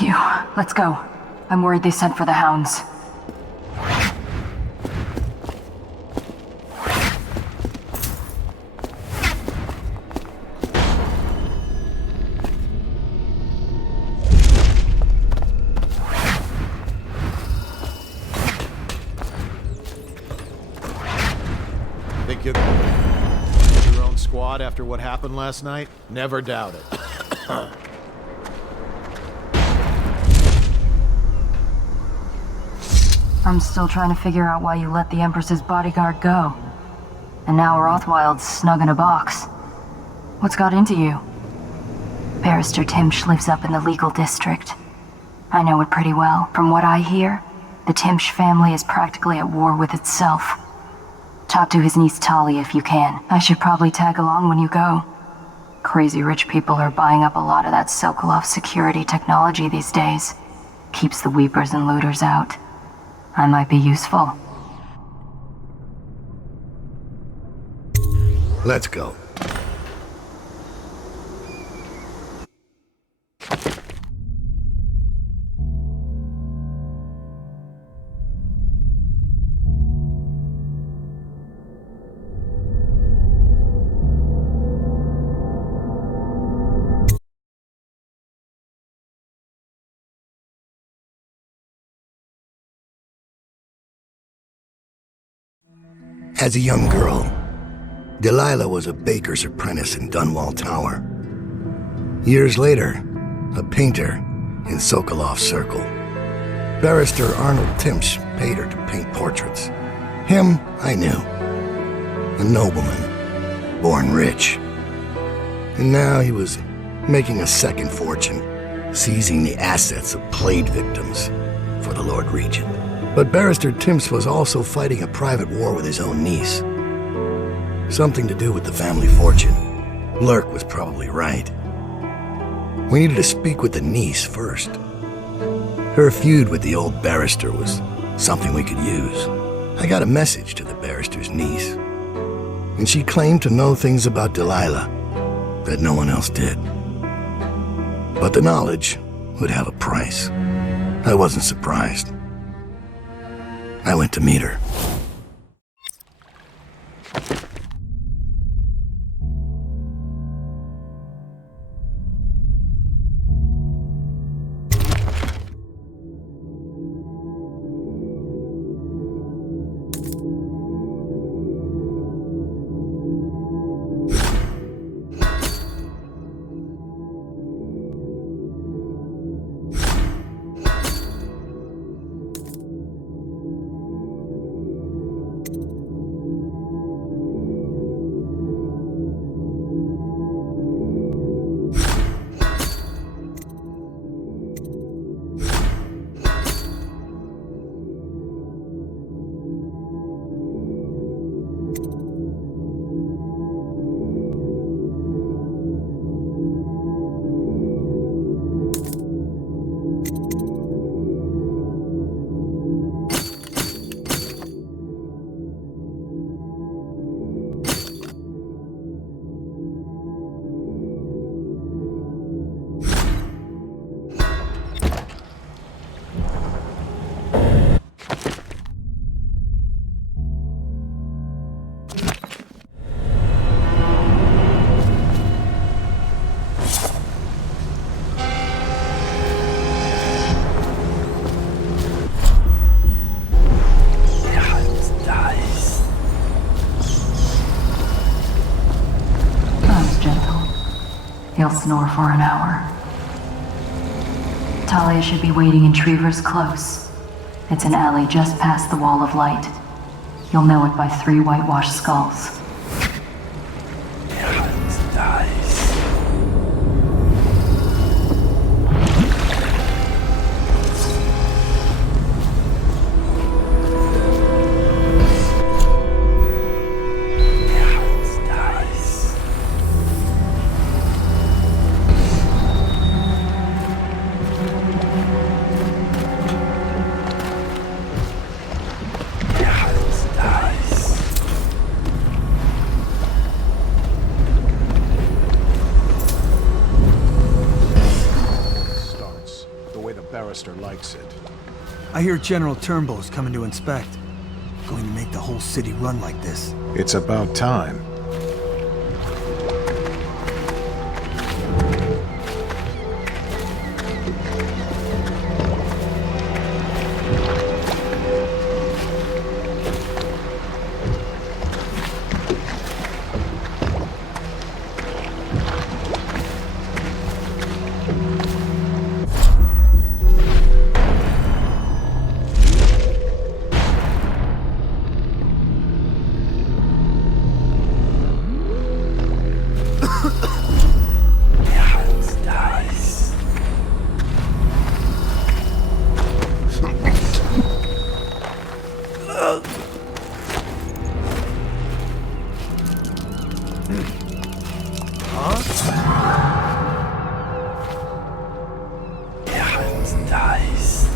Thank you. Let's go. I'm worried they sent for the hounds. Think you're your own squad after what happened last night? Never doubt it. I'm still trying to figure out why you let the Empress's bodyguard go. And now Rothwild's snug in a box. What's got into you? Barrister Timsh lives up in the legal district. I know it pretty well. From what I hear, the Timsh family is practically at war with itself. Talk to his niece Talia if you can. I should probably tag along when you go. Crazy rich people are buying up a lot of that Sokolov security technology these days. Keeps the weepers and looters out. I might be useful. Let's go. As a young girl, Delilah was a baker's apprentice in Dunwall Tower. Years later, a painter in Sokolov's circle. Barrister Arnold Timsh paid her to paint portraits. Him, I knew. A nobleman, born rich. And now he was making a second fortune, seizing the assets of plague victims for the Lord Regent. But Barrister Timsh was also fighting a private war with his own niece. Something to do with the family fortune. Lurk was probably right. We needed to speak with the niece first. Her feud with the old barrister was something we could use. I got a message to the barrister's niece, and she claimed to know things about Delilah that no one else did. But the knowledge would have a price. I wasn't surprised. I went to meet her. He'll snore for an hour. Talia should be waiting in Trevor's Close. It's an alley just past the Wall of Light. You'll know it by 3 whitewashed skulls. Barrister likes it. I hear General Turnbull's coming to inspect. Going to make the whole city run like this. It's about time.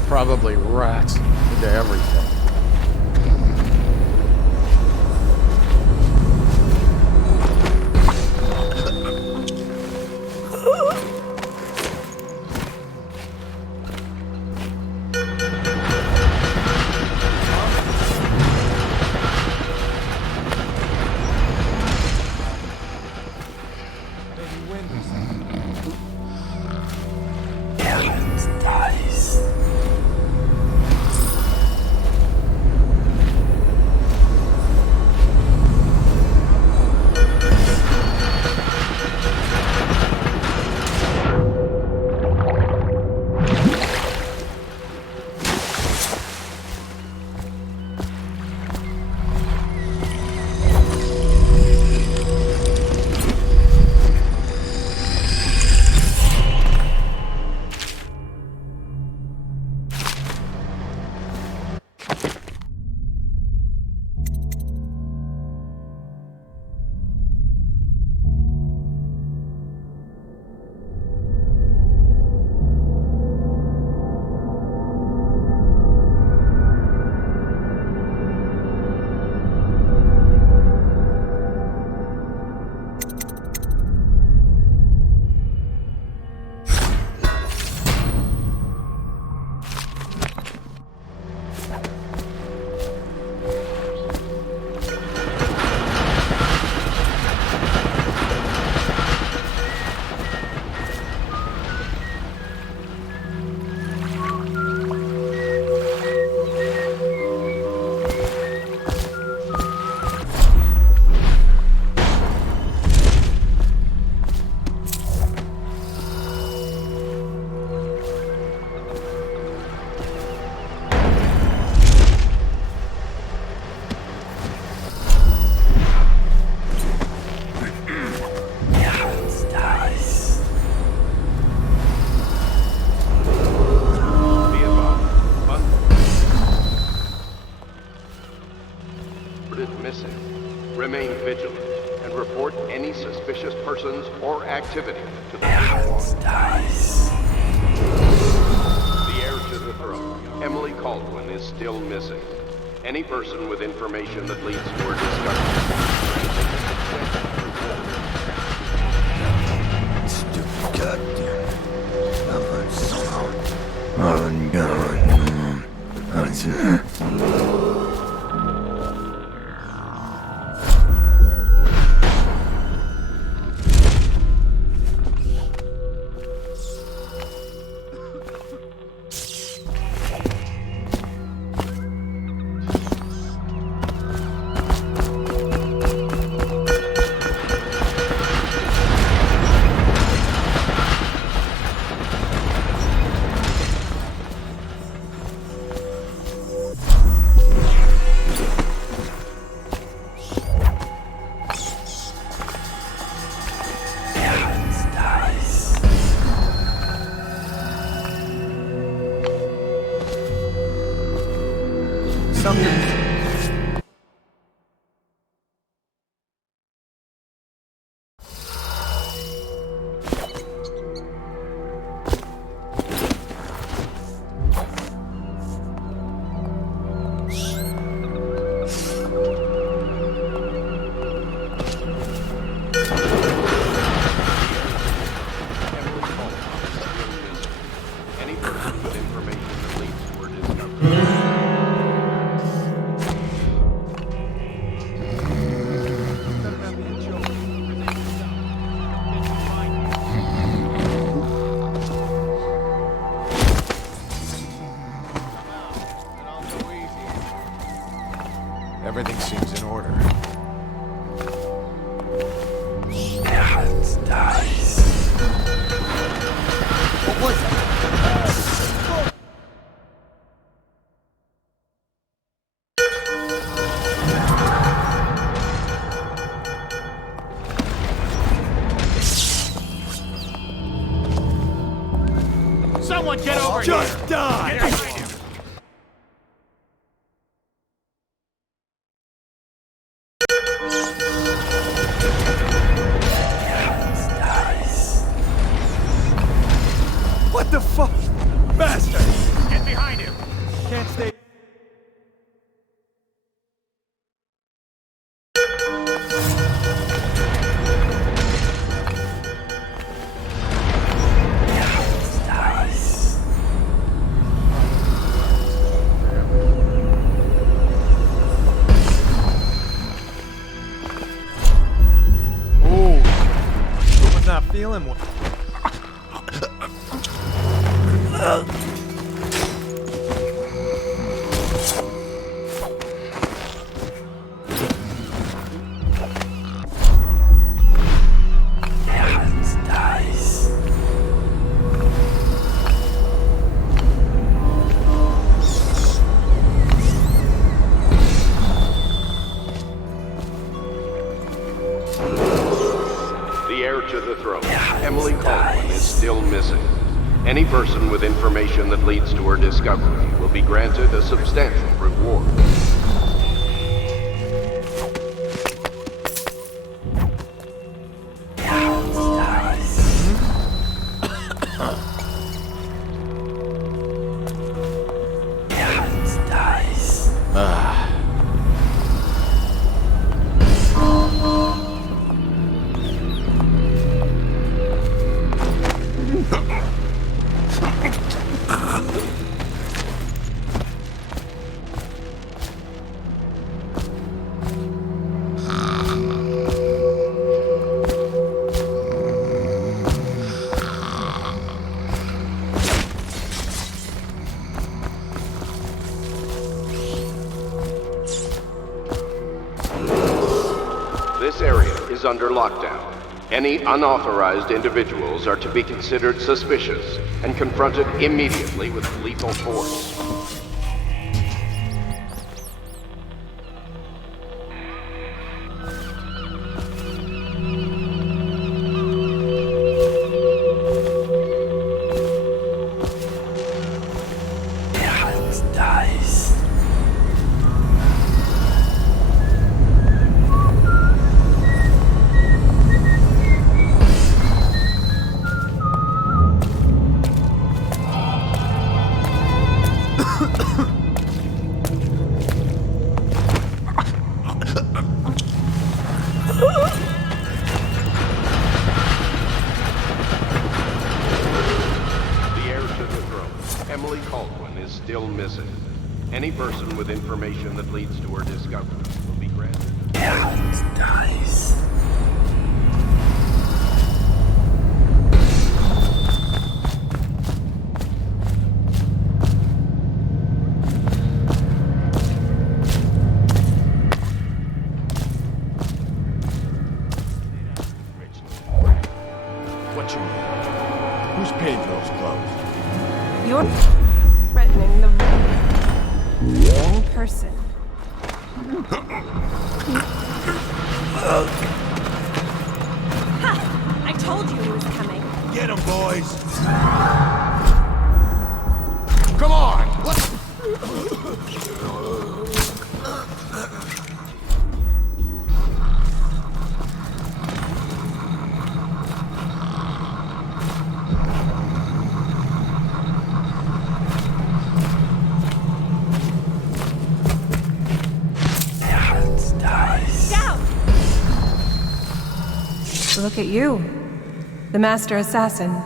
Probably rats into everything. Remain vigilant and report any suspicious persons or activity to the Dunwall. The heir to the throne, Emily Caldwin, is still missing. Any person with information that leads to her discovery. Stupid goddamn. Any person with information Everything seems in order. What was that? Someone get over here! Just die! What the fuck? Bastard! Get behind him! Can't stay. Not feeling well. To the throne. Emily Caldwin is still missing. Any person with information that leads to her discovery will be granted a substantial reward. This area is under lockdown. Any unauthorized individuals are to be considered suspicious and confronted immediately with lethal force. Emily Caldwin is still missing. Any person with information that leads to her discovery will be granted. Nice. What you mean? Who's paid for those clothes? You're threatening the wrong person. Ha! I told you he was coming. Get him, boys! Come on! Look at you, the master assassin.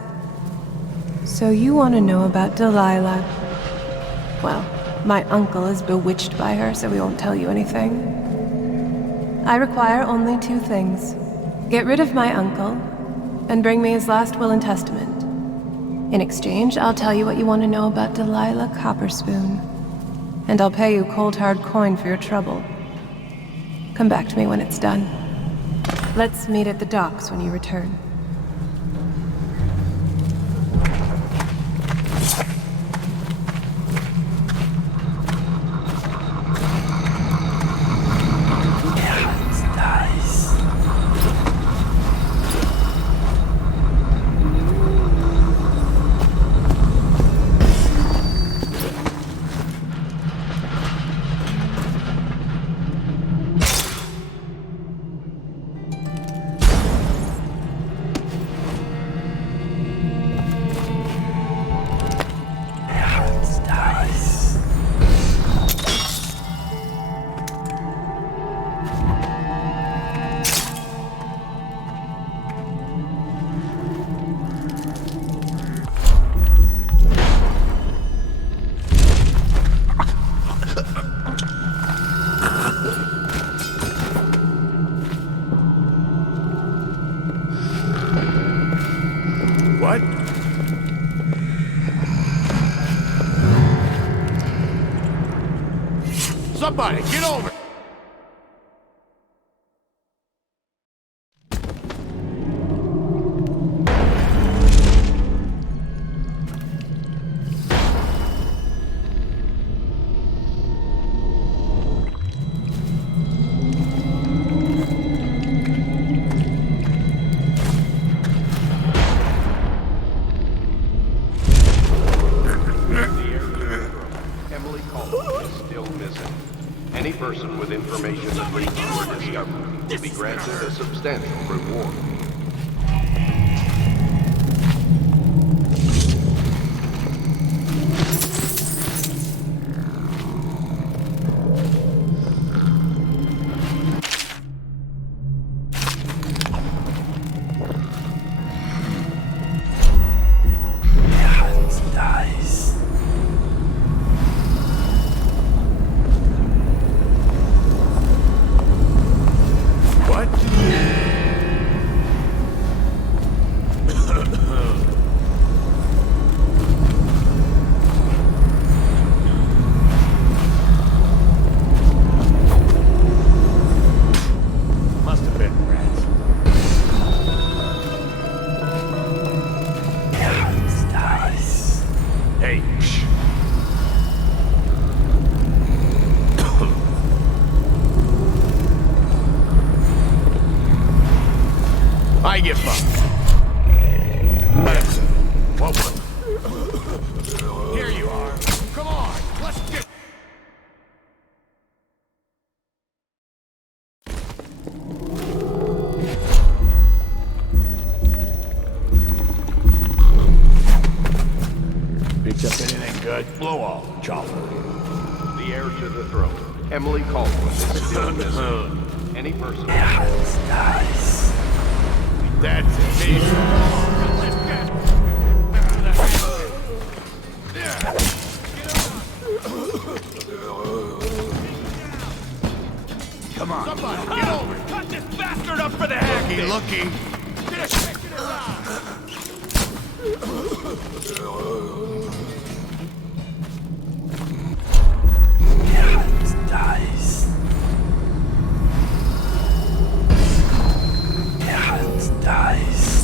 So you want to know about Delilah? Well, my uncle is bewitched by her, so we won't tell you anything. I require only 2 things. Get rid of my uncle, and bring me his last will and testament. In exchange, I'll tell you what you want to know about Delilah Copperspoon. And I'll pay you cold hard coin for your trouble. Come back to me when it's done. Let's meet at the docks when you return. What? Somebody, get over! Any person with information that leads to her discovery will be granted a substantial reward. I get fucked. Here you are. Come on, let's get... Picked up anything good? Blow off, chopper. The heir to the throne, Emily Caldwell, is still missing. Any person... Nice. That's it. Me. Let's get... Come on. Somebody, get over it. Cut this bastard up for the hack. Looky. Get dice. Dice. Dice.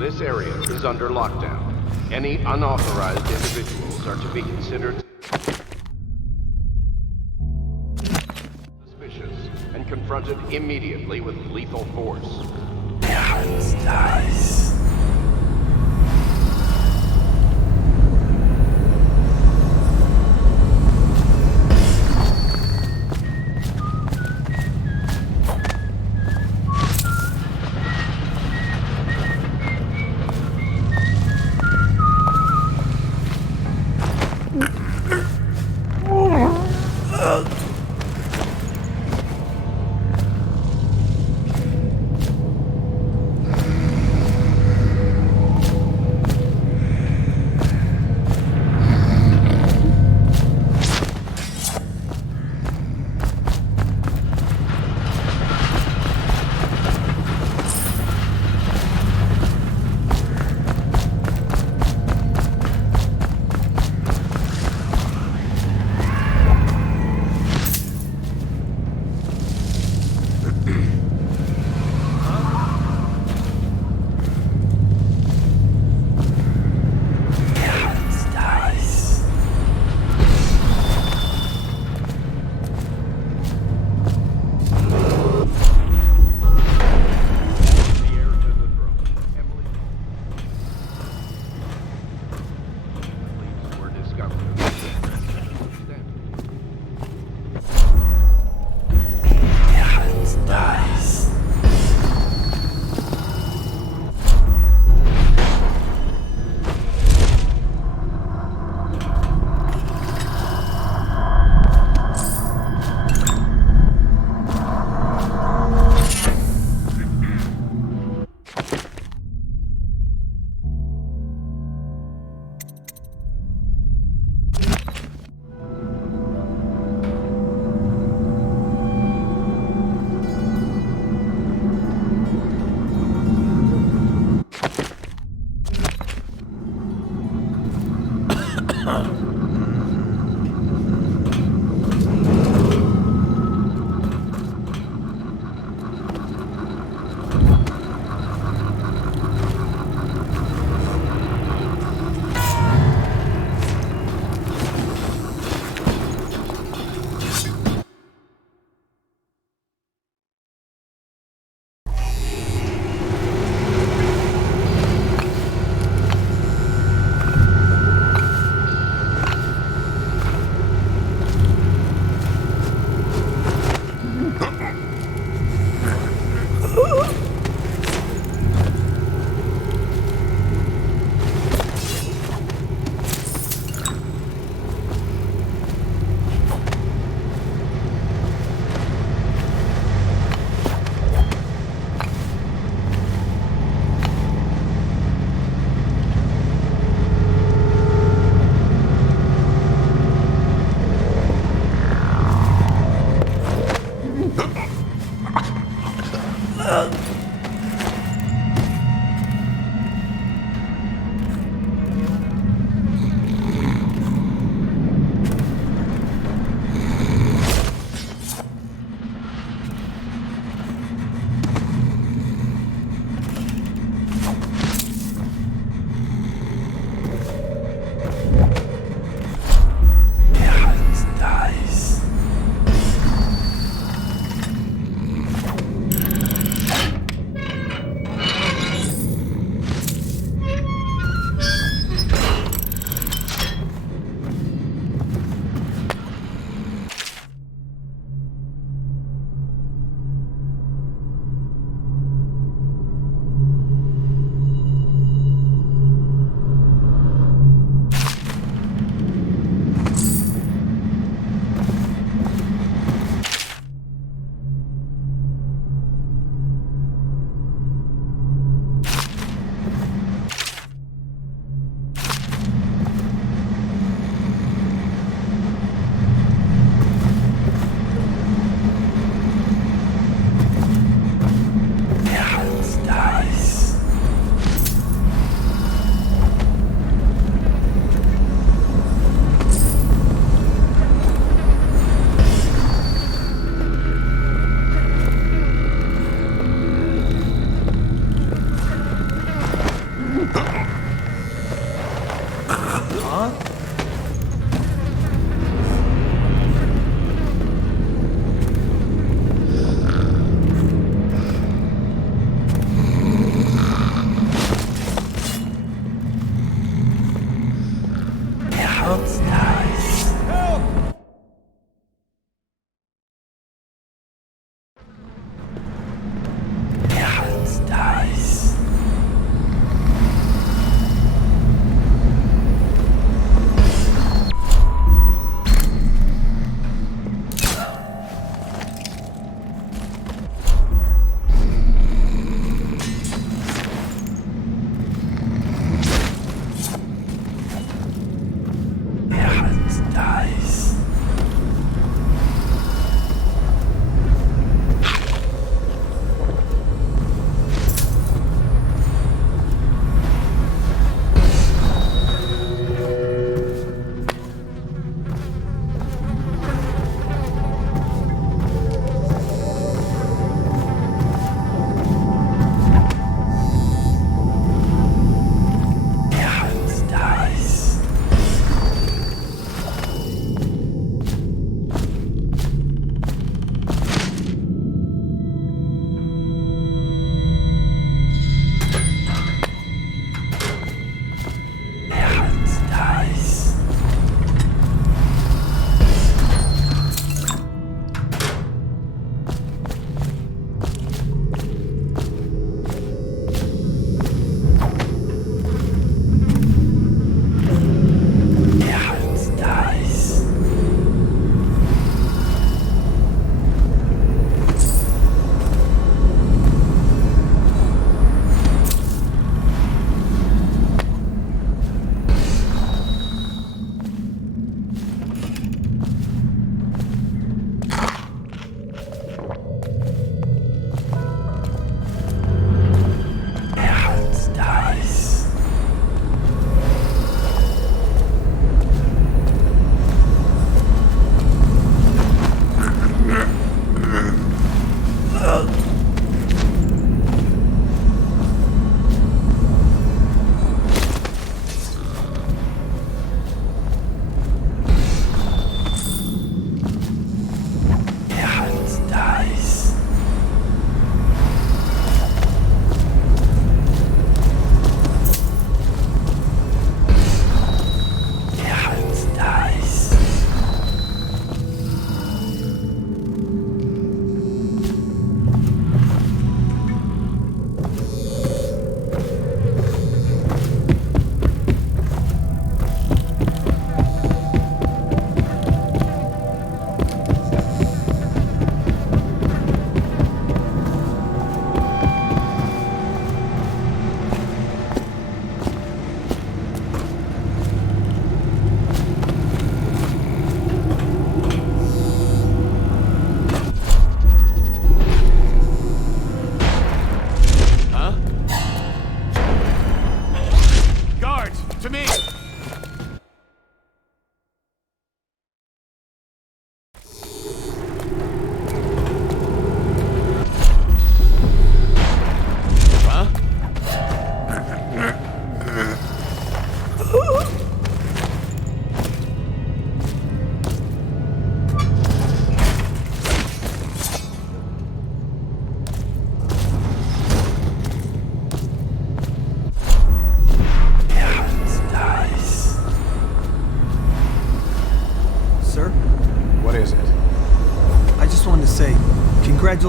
This area is under lockdown. Any unauthorized individuals are to be considered suspicious and confronted immediately with lethal force. Yeah, it's nice.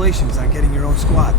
Congratulations on getting your own squad.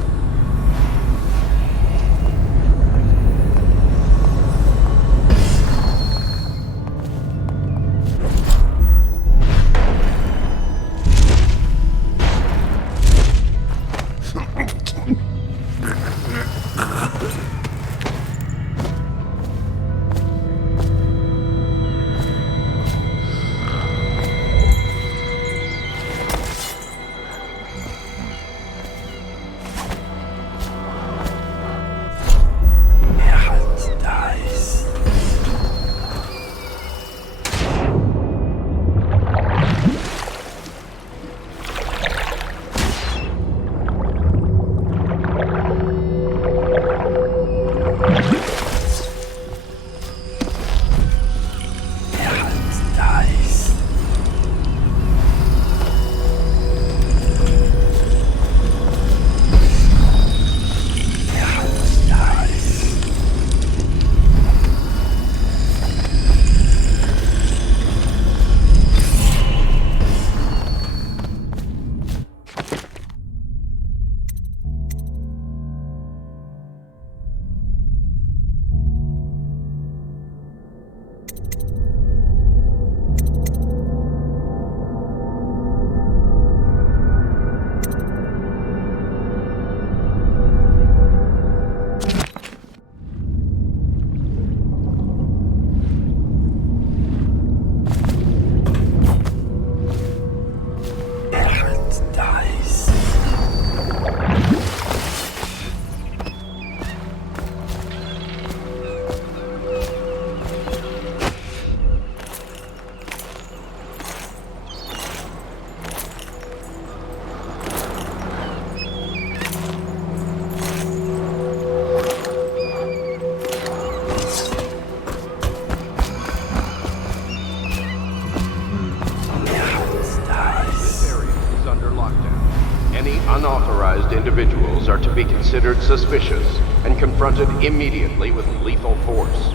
Unauthorized individuals are to be considered suspicious and confronted immediately with lethal force.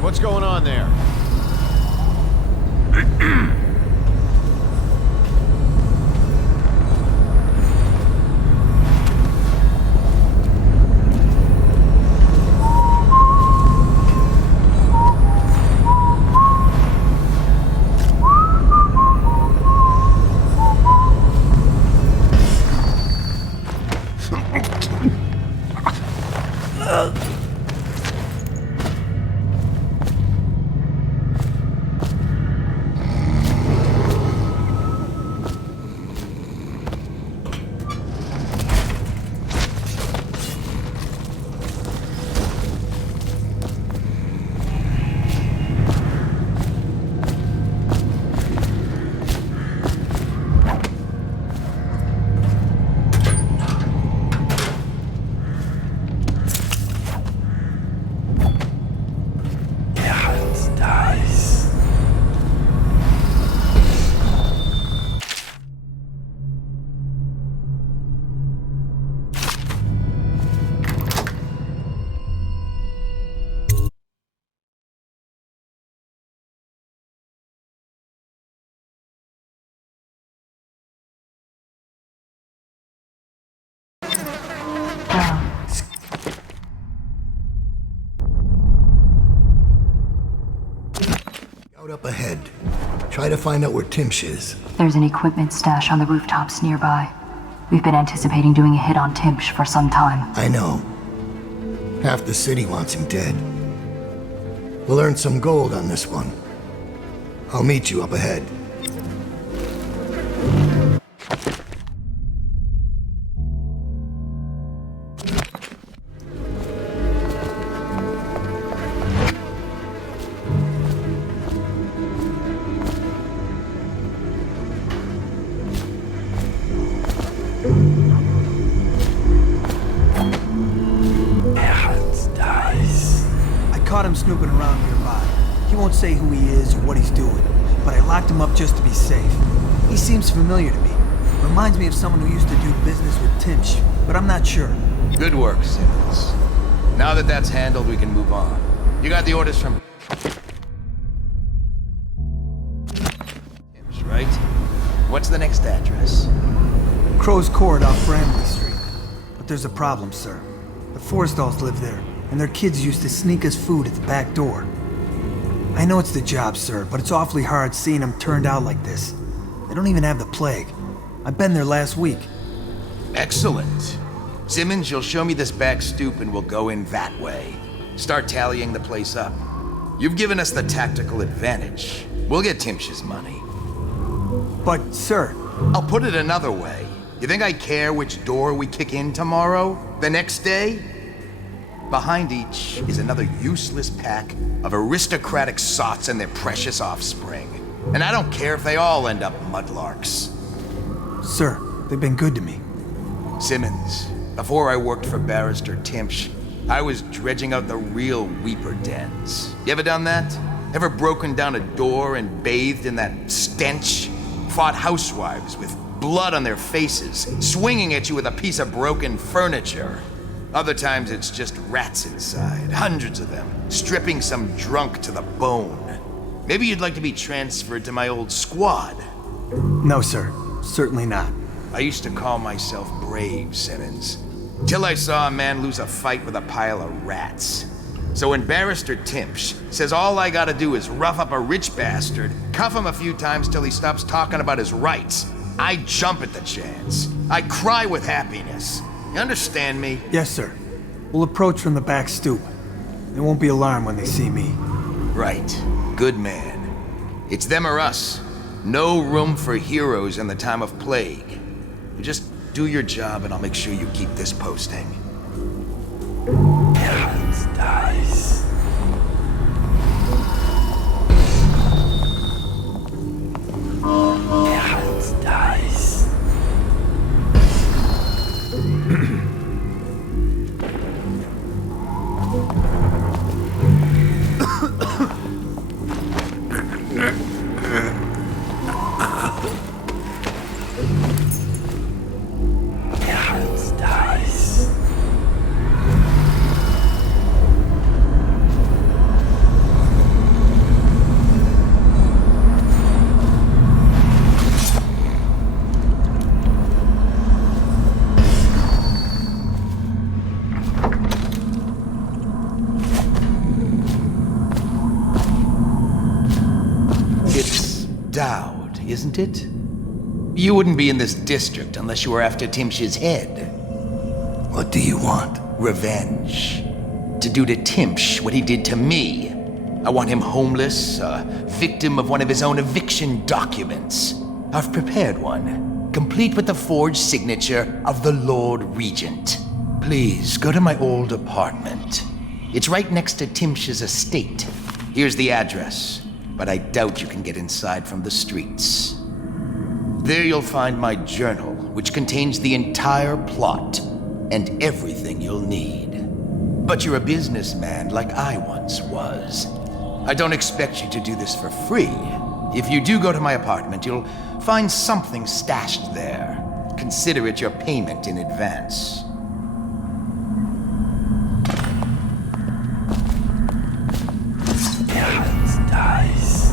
What's going on there? Out up ahead. Try to find out where Timsh is. There's an equipment stash on the rooftops nearby. We've been anticipating doing a hit on Timsh for some time. I know. Half the city wants him dead. We'll earn some gold on this one. I'll meet you up ahead. Caught him snooping around nearby. He won't say who he is or what he's doing, but I locked him up just to be safe. He seems familiar to me. Reminds me of someone who used to do business with Timsh, but I'm not sure. Good work, Simmons. Now that that's handled, we can move on. You got the orders from... right? What's the next address? Crow's Court off Bramley Street. But there's a problem, sir. The Forrestalls live there, and their kids used to sneak us food at the back door. I know it's the job, sir, but it's awfully hard seeing them turned out like this. They don't even have the plague. I've been there last week. Excellent. Simmons, you'll show me this back stoop and we'll go in that way. Start tallying the place up. You've given us the tactical advantage. We'll get Timsh's money. But, sir... I'll put it another way. You think I care which door we kick in tomorrow? The next day? Behind each is another useless pack of aristocratic sots and their precious offspring. And I don't care if they all end up mudlarks. Sir, they've been good to me. Simmons, before I worked for Barrister Timsh, I was dredging out the real Weeper dens. You ever done that? Ever broken down a door and bathed in that stench? Fought housewives with blood on their faces, swinging at you with a piece of broken furniture. Other times it's just rats inside, hundreds of them, stripping some drunk to the bone. Maybe you'd like to be transferred to my old squad. No, sir. Certainly not. I used to call myself brave, Simmons. Till I saw a man lose a fight with a pile of rats. So when Barrister Timsh says all I gotta do is rough up a rich bastard, cuff him a few times till he stops talking about his rights, I jump at the chance. I cry with happiness. You understand me? Yes, sir. We'll approach from the back stoop. They won't be alarmed when they see me. Right. Good man. It's them or us. No room for heroes in the time of plague. You just do your job and I'll make sure you keep this posting. Dice. Dice. Isn't it? You wouldn't be in this district unless you were after Timsh's head. What do you want? Revenge. To do to Timsh what he did to me. I want him homeless, a victim of one of his own eviction documents. I've prepared one, complete with the forged signature of the Lord Regent. Please, go to my old apartment. It's right next to Timsh's estate. Here's the address. But I doubt you can get inside from the streets. There you'll find my journal, which contains the entire plot and everything you'll need. But you're a businessman like I once was. I don't expect you to do this for free. If you do go to my apartment, you'll find something stashed there. Consider it your payment in advance. Dice.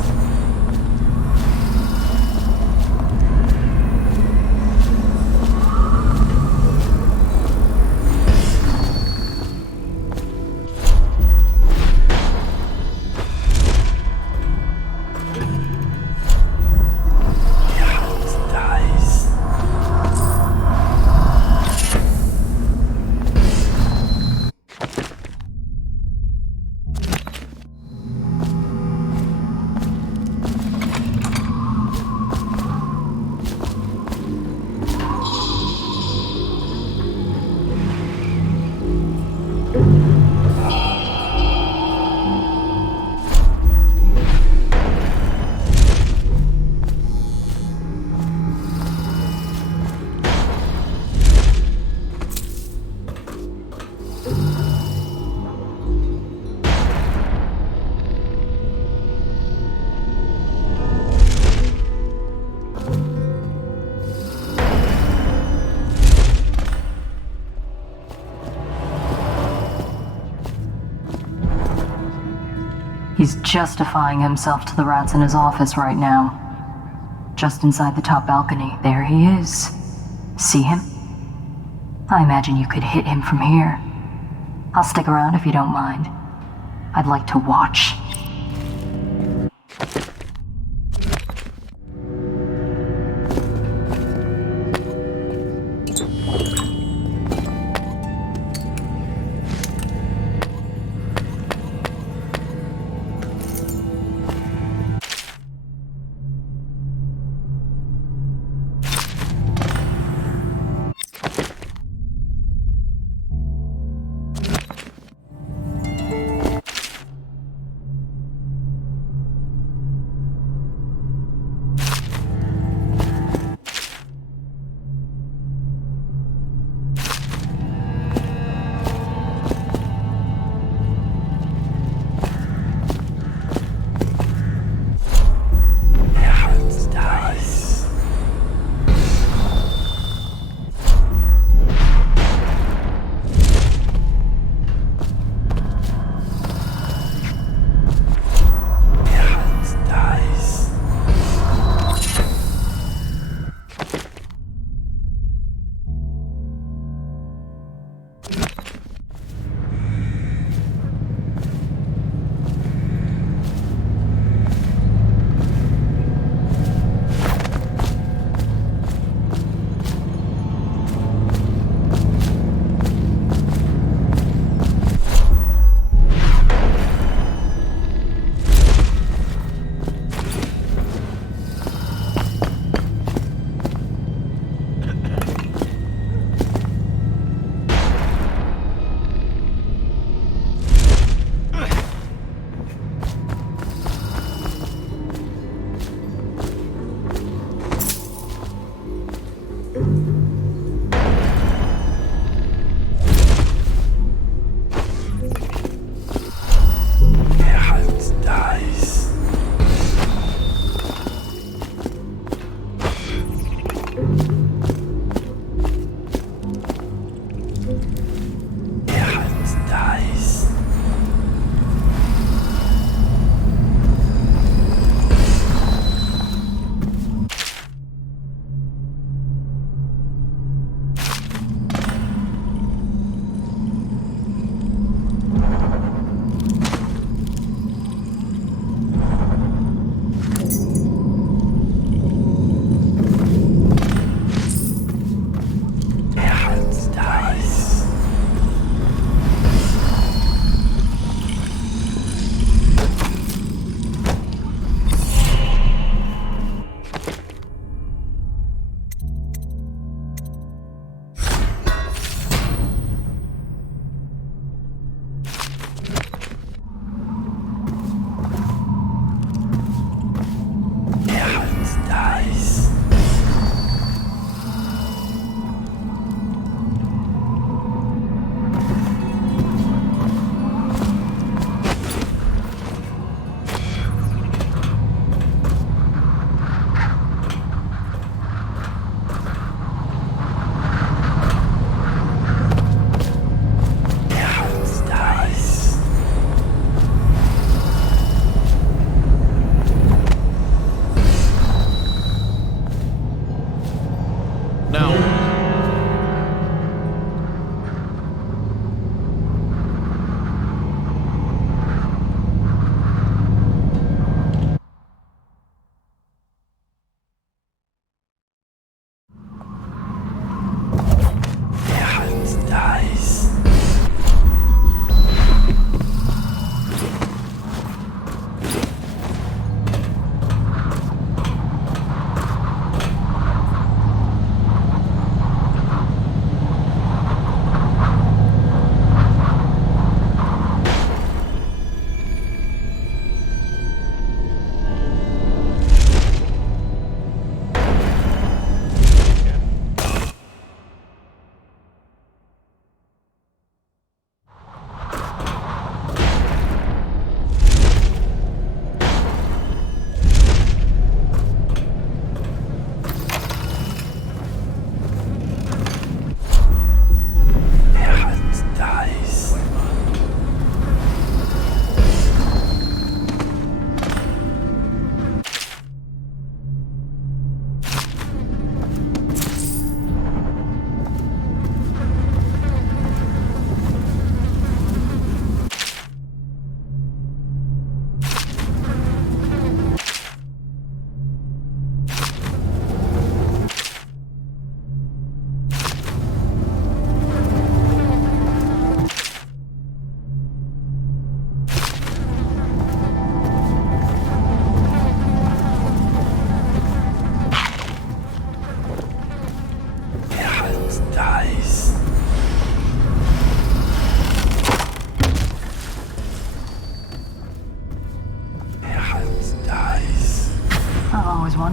He's justifying himself to the rats in his office right now. just inside the top balcony. There he is. See him? I imagine you could hit him from here. I'll stick around if you don't mind. I'd like to watch.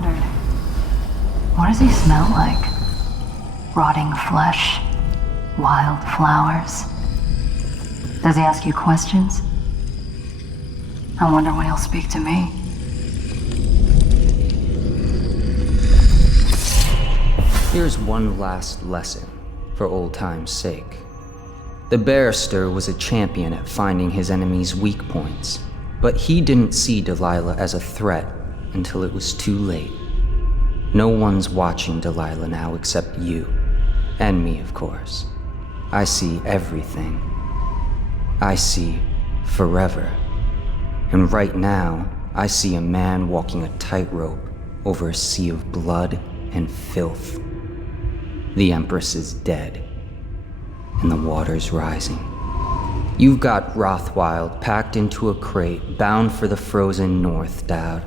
wondered, what does he smell like? Rotting flesh? Wild flowers? Does he ask you questions? I wonder when he'll speak to me. Here's one last lesson, for old time's sake. The barrister was a champion at finding his enemies' weak points, but he didn't see Delilah as a threat until it was too late. No one's watching Delilah now except you. And me, of course. I see everything. I see forever. And right now, I see a man walking a tightrope over a sea of blood and filth. The Empress is dead, and the water's rising. You've got Rothwild packed into a crate, bound for the frozen north, Dowd.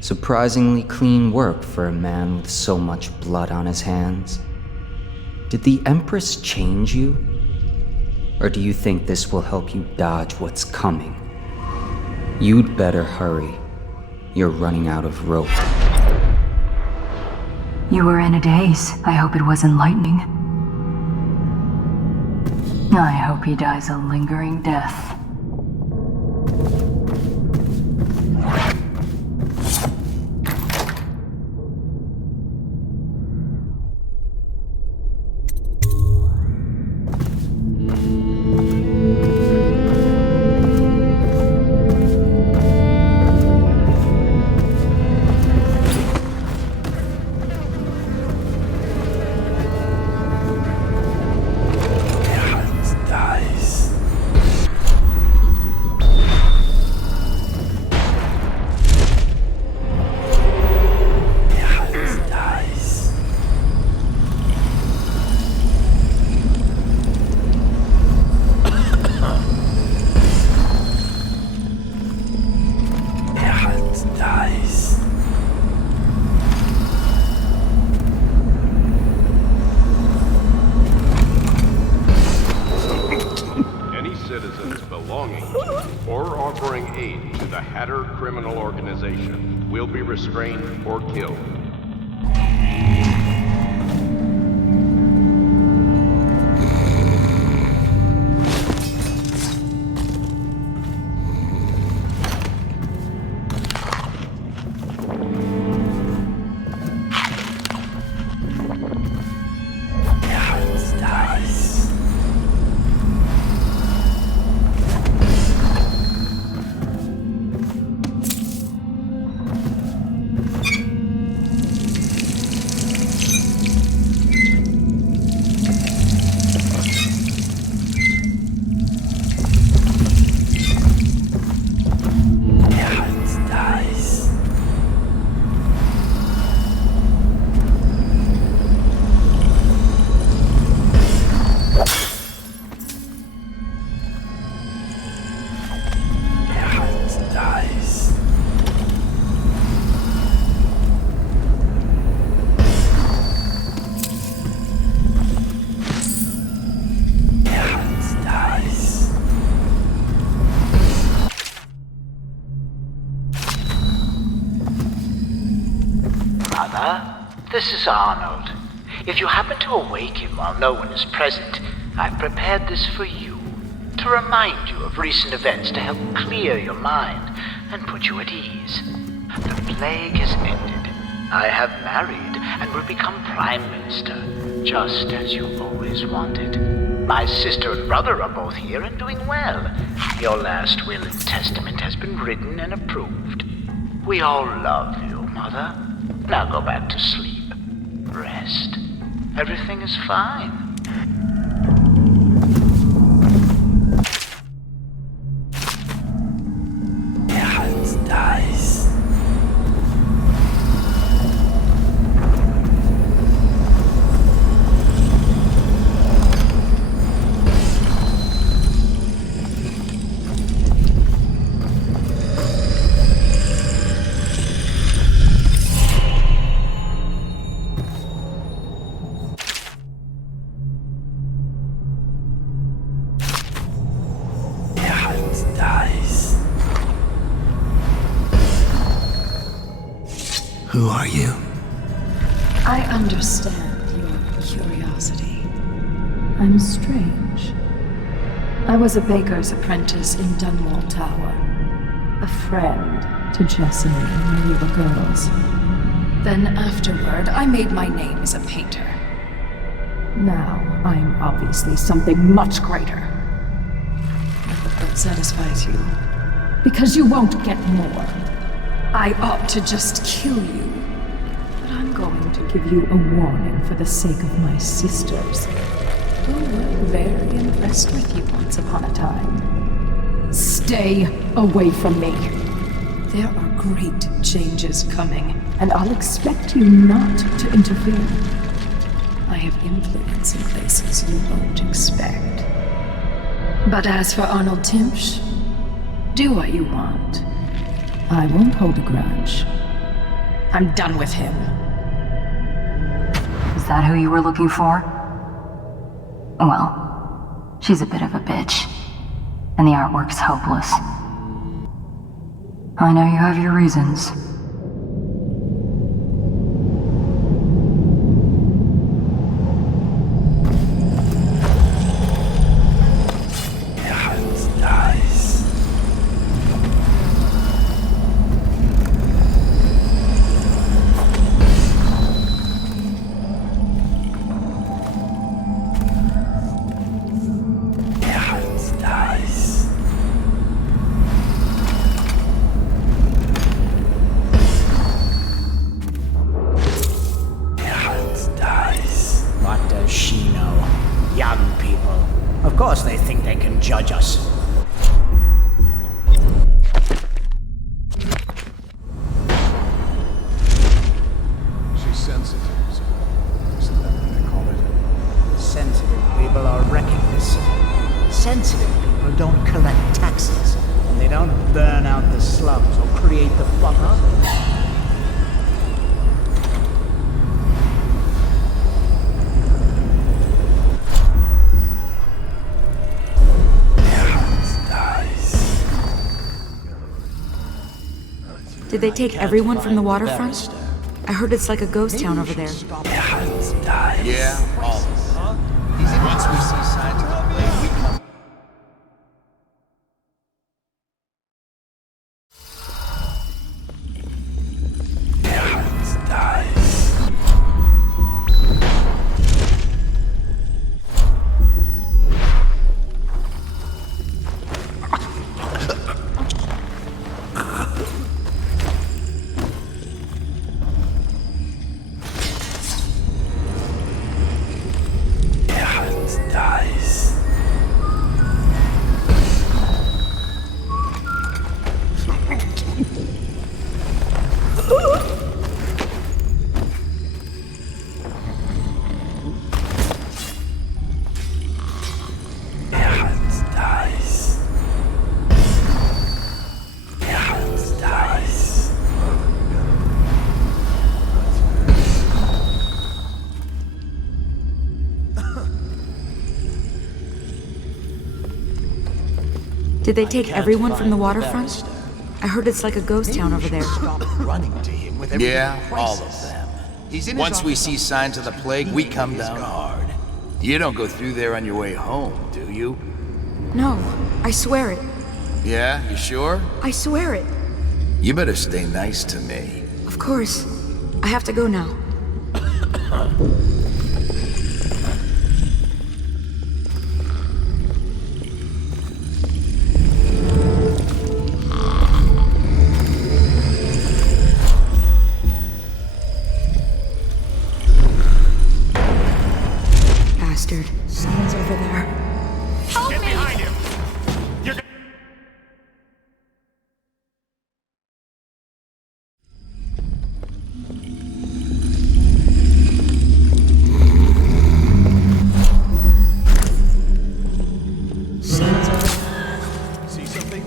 Surprisingly clean work for a man with so much blood on his hands. Did the Empress change you? Or do you think this will help you dodge what's coming? You'd better hurry. You're running out of rope. You were in a daze. I hope it was enlightening. I hope he dies a lingering death. Criminal organization will be restrained or killed. This is Arnold. If you happen to awake him while no one is present, I've prepared this for you, to remind you of recent events to help clear your mind and put you at ease. The plague has ended. I have married and will become Prime Minister, just as you always wanted. My sister and brother are both here and doing well. Your last will and testament has been written and approved. We all love you, Mother. Now go back to sleep. Rest. Everything is fine. Who are you? I understand your curiosity. I'm strange. I was a baker's apprentice in Dunwall Tower. A friend to Jessamine when we were girls. Then afterward, I made my name as a painter. Now, I'm obviously something much greater. I hope that satisfies you. Because you won't get more. I ought to just kill you. But I'm going to give you a warning for the sake of my sisters, who were very impressed with you once upon a time. Stay away from me. There are great changes coming, and I'll expect you not to interfere. I have influence in places you won't expect. But as for Arnold Timsh, do what you want. I won't hold a grudge. I'm done with him. Is that who you were looking for? Well, she's a bit of a bitch, and the artwork's hopeless. I know you have your reasons. Judge us. She's sensitive, isn't that what they call it? Sensitive people are reckless. Sensitive people don't collect taxes, and they don't burn out the slums or create the buffer. Did they take everyone from the waterfront? I heard it's like a ghost town over there. Yeah, all of them. Once we see signs of the plague, we come. Did they take everyone from the waterfront? I heard it's like a ghost town over there. Yeah, all of them. Once we see signs of the plague, we come down hard. You don't go through there on your way home, do you? No, I swear it. Yeah, you sure? I swear it. You better stay nice to me. Of course. I have to go now. Bastard. Someone's over there. Help me! Behind him! You're See something?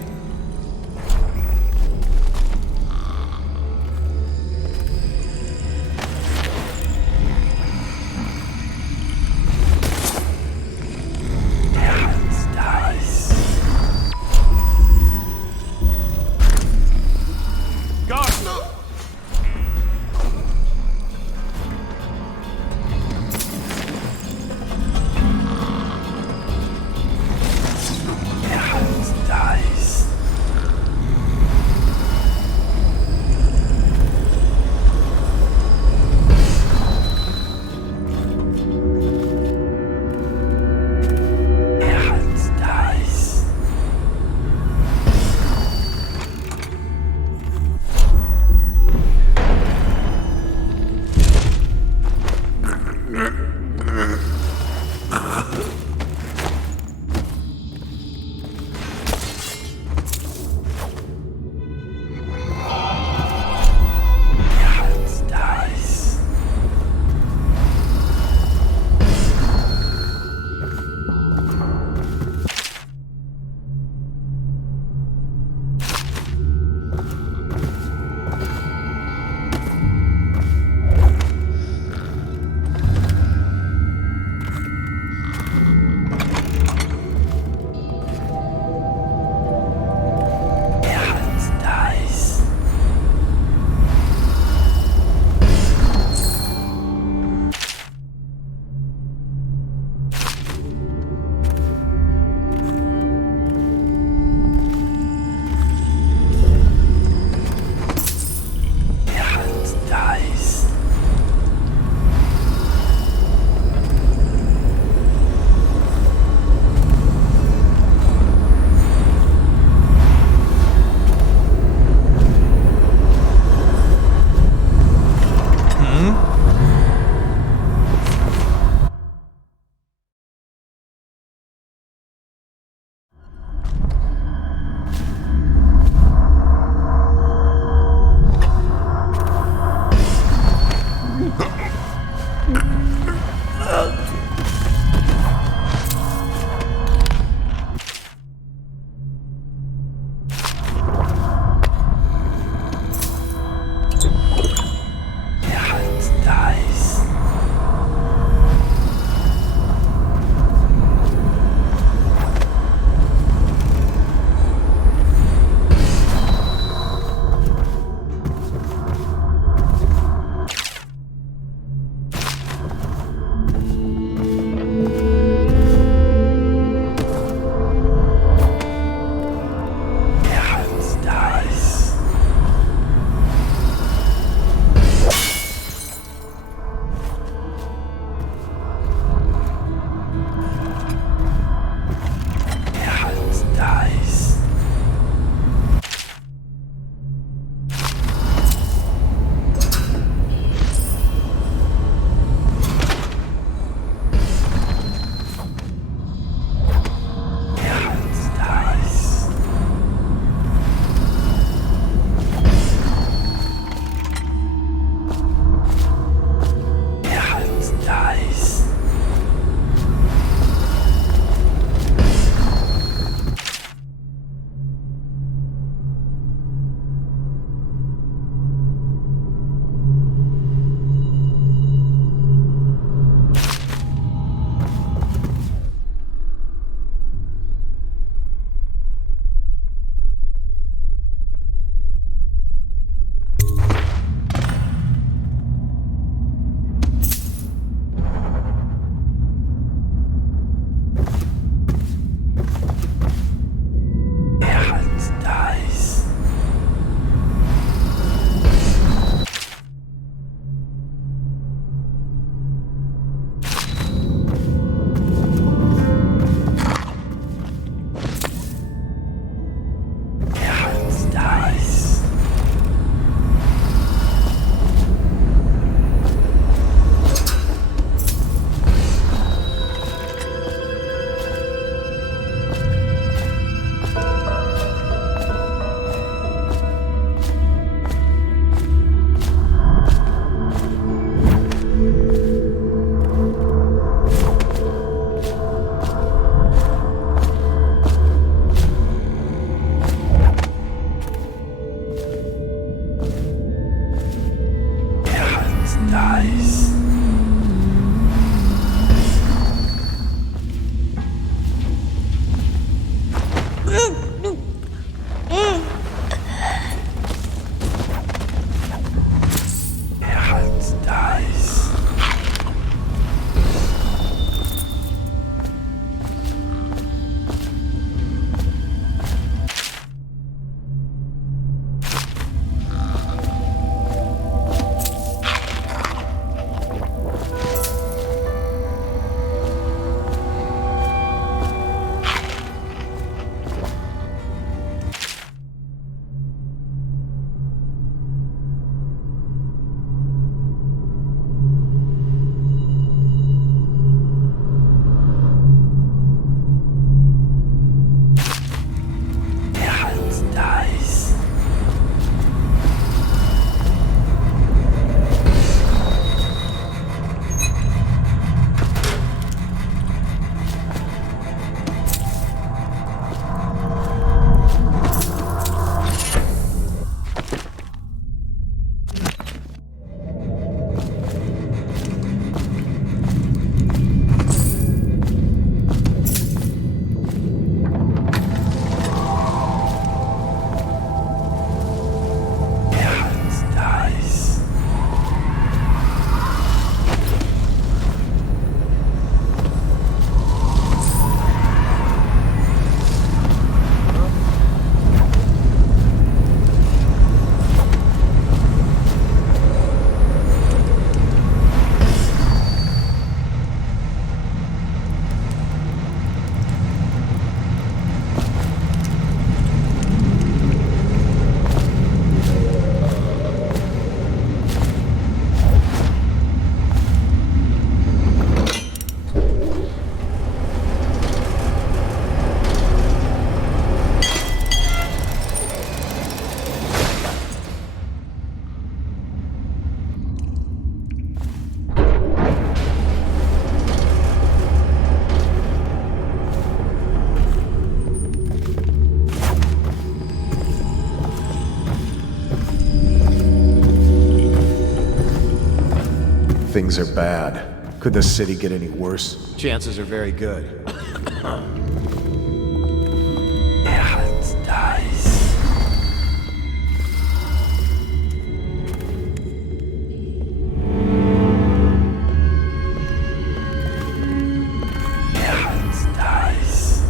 dies. Geralt dies. Things are bad. Could the city get any worse? Chances are very good. Geralt dies. Geralt dies.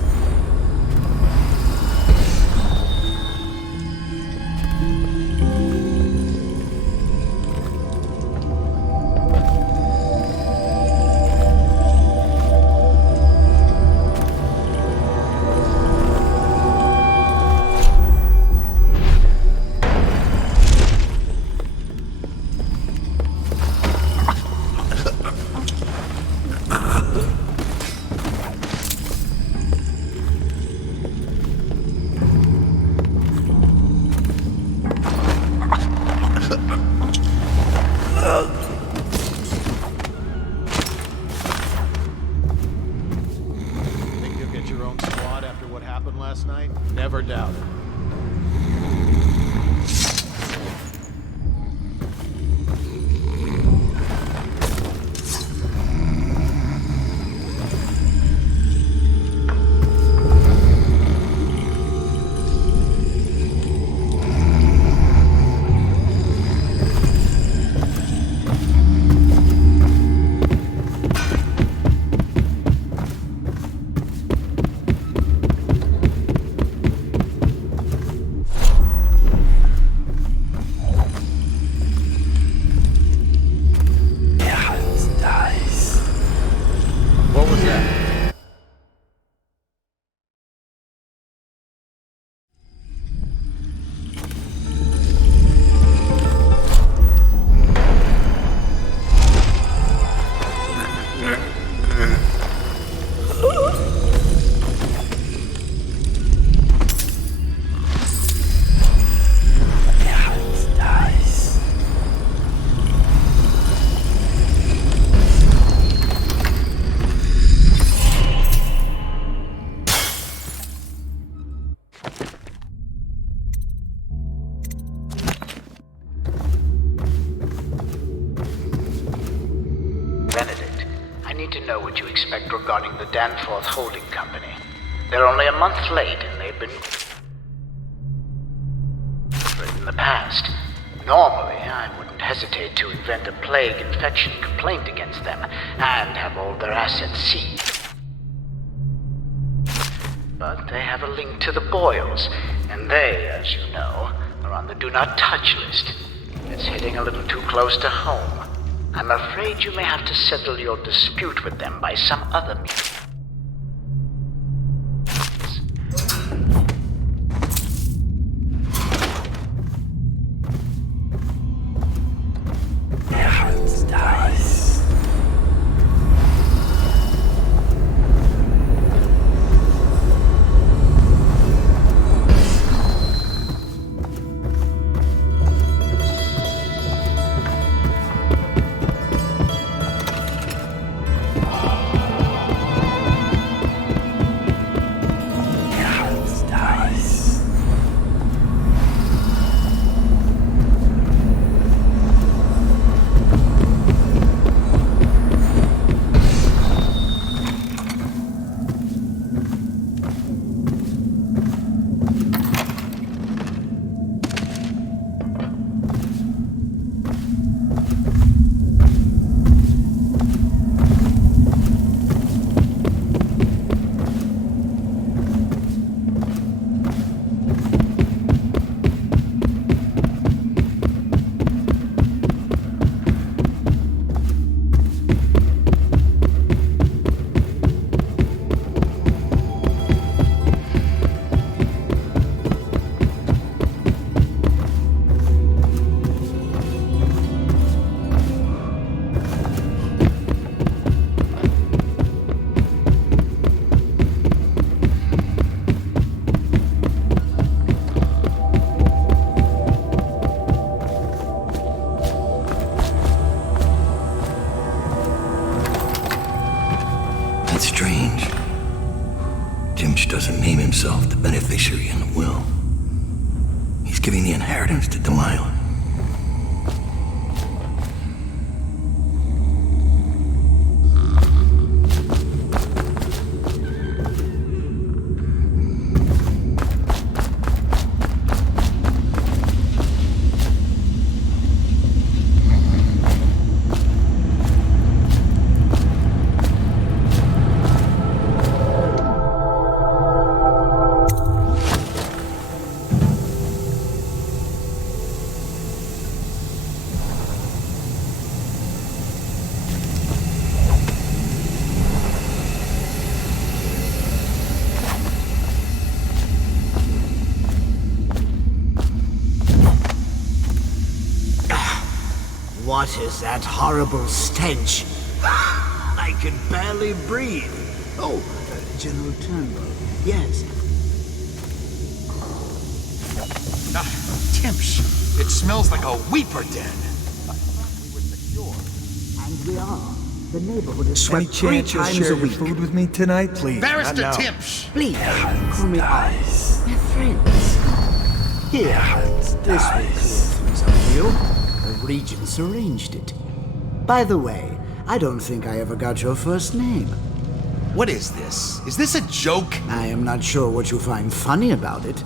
you know what you expect regarding the Danforth Holding Company. They're only a month late, and they've been in the past. Normally, I wouldn't hesitate to invent a plague infection complaint against them and have all their assets seized. But they have a link to the Boyles, and they, as you know, are on the Do Not Touch list. It's hitting a little too close to home. I'm afraid you may have to settle your dispute with them by some other means. doesn't name himself the beneficiary in the will. He's giving the inheritance to Delilah. What is that horrible stench? I can barely breathe. Oh, General Turnbull. Yes. Timsh, it smells like a weeper den. And we are. The neighborhood is Any swept 3 chance you'll times share a your week. food with me tonight? Please. Barrister not now. Timsh! Please, call me Ice. We're friends. Here, this will clear things up for you. The Regents arranged it. By the way, I don't think I ever got your first name. What is this? Is this a joke? I am not sure what you find funny about it.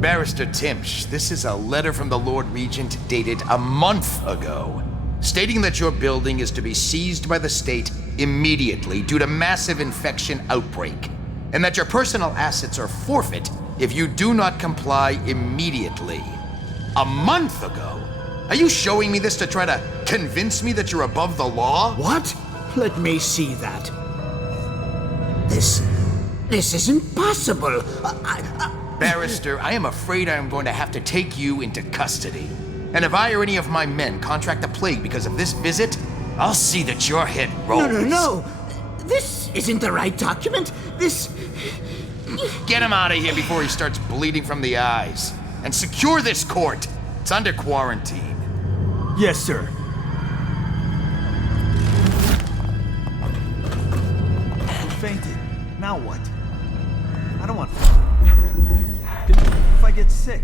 Barrister Timsh, this is a letter from the Lord Regent dated a month ago, stating that your building is to be seized by the state immediately due to massive infection outbreak, and that your personal assets are forfeit if you do not comply immediately. A month ago? Are you showing me this to try to convince me that you're above the law? What? Let me see that. This isn't possible. Barrister, I am afraid I am going to have to take you into custody. And if I or any of my men contract the plague because of this visit, I'll see that your head rolls. No. This isn't the right document. This... Get him out of here before he starts bleeding from the eyes. And secure this court. It's under quarantine. Yes, sir. He fainted. Now what? I don't want... If I get sick...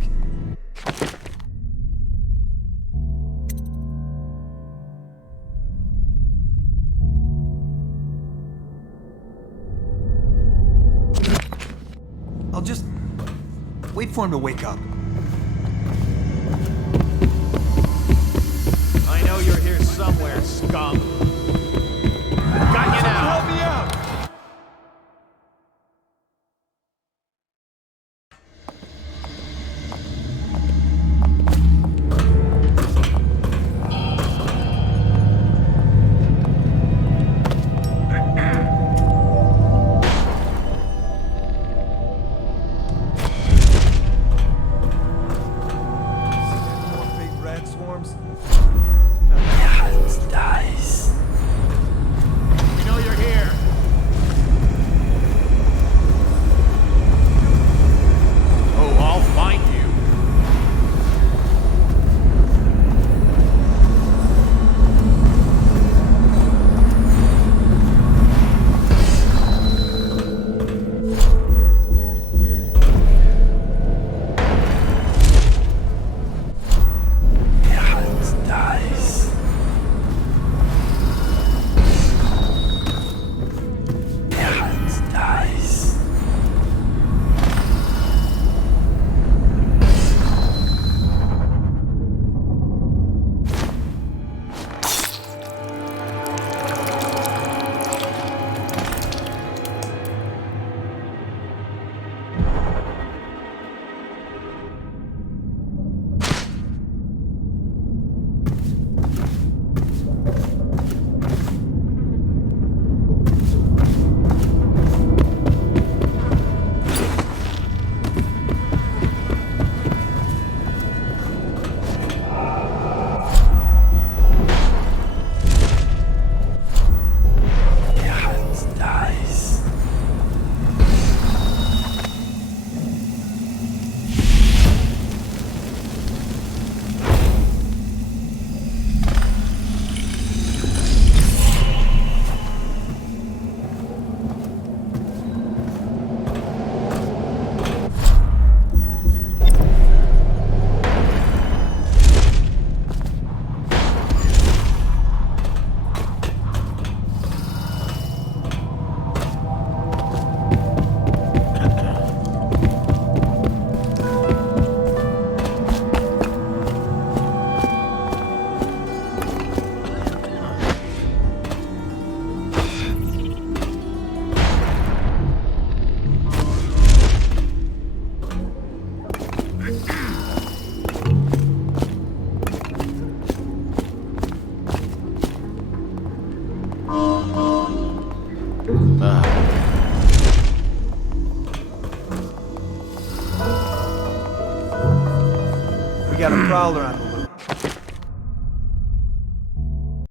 I'll just wait for him to wake up. I know you're here somewhere, scum. Got you now. Help me out. We got a prowler on the